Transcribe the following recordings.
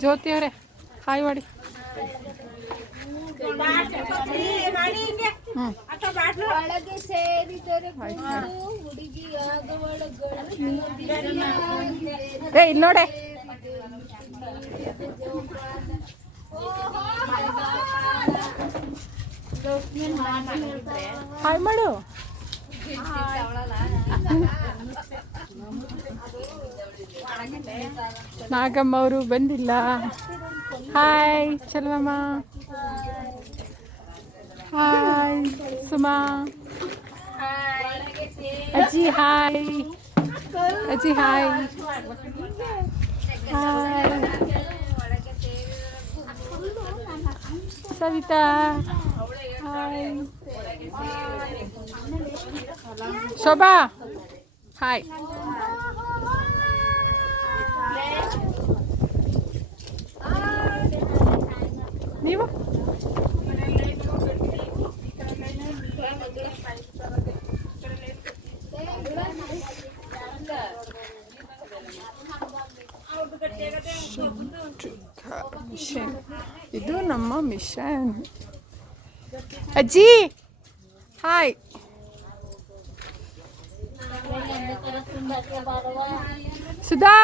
ಜ್ಯೋತಿ ಅವರೇ ಹಾಯ್ ಮಾಡಿ. ಒಳಗೆ ಸೇರಿದರೆ ಇಲ್ಲಿ ನೋಡೆ. ಹಾಯ್ ಮಾಡು. ನಾಗಮ್ಮ ಅವರು ಬಂದಿಲ್ಲ. ಹಾಯ್ ಚಲವಮ್ಮ. ಹಾಯ್ ಸುಮಾ. ಅಜ್ಜಿ ಹಾಯ್ ಅಜ್ಜಿ hi hi Savita. Hi Shobha hi ನೀವು ಮಿಷನ್ ಇದು ನಮ್ಮ ಮಿಷನ್ ಅಜ್ಜಿ ಹಾಯ್ ಸುಧಾ!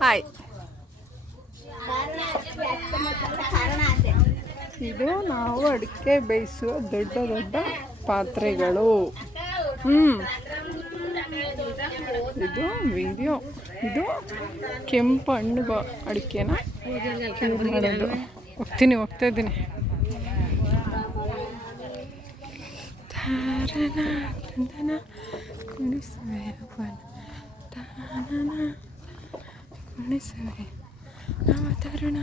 ಹಾಯ್. ಇದು ನಾವು ಅಡಿಕೆ ಬೇಯಿಸುವ ದೊಡ್ಡ ದೊಡ್ಡ ಪಾತ್ರೆಗಳು. ಹ್ಞೂ ಇದು ವಿಡಿಯೋ. ಇದು ಕೆಂಪು ಹಣ್ಣು ಅಡಿಕೆನ ಮಾಡೋದು. ಹೋಗ್ತೀನಿ, ಹೋಗ್ತಾ ಇದ್ದೀನಿ. ತಾರನ ತಂದನ ಕುಣಿಸುವೆ ಅವನ ತಾನನ ಕುಣಿಸುವೆ ನವ ತರುಣ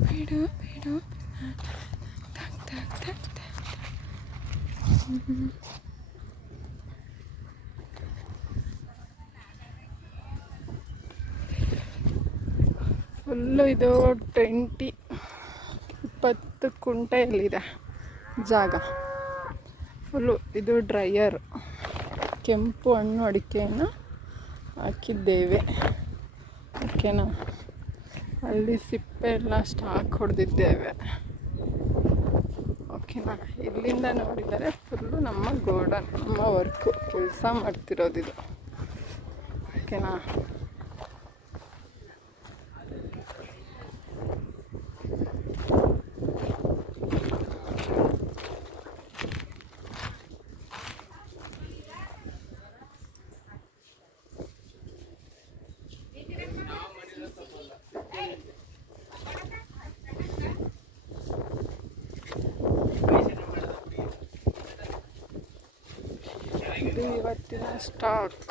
ಬಿಡು ಬಿಡು ತಕ್ ತಕ್ ತಕ್ ತಕ್ ಫುಲ್ಲು ಇದು ಟ್ವೆಂಟಿ ಇಪ್ಪತ್ತು ಕುಂಟೆಯಲ್ಲಿದೆ ಜಾಗ ಫುಲ್ಲು ಇದು ಡ್ರೈಯರ್ ಕೆಂಪು ಹಣ್ಣು ಅಡಿಕೆಯನ್ನು ಹಾಕಿದ್ದೇವೆ. ಓಕೆನಾ? ಅಲ್ಲಿ ಸಿಪ್ಪೆ ಎಲ್ಲ ಸ್ಟಾಕ್ ಹೊಡೆದಿದ್ದೇವೆ. ಓಕೆನಾ? ಇಲ್ಲಿಂದ ನೋಡಿದರೆ ಫುಲ್ಲು ನಮ್ಮ ಗೋಡನ್, ನಮ್ಮ ವರ್ಕು. ಕೆಲಸ ಮಾಡ್ತಿರೋದಿದು ಓಕೆನಾ? ಇದು ಇವತ್ತಿನ ಸ್ಟಾಕ್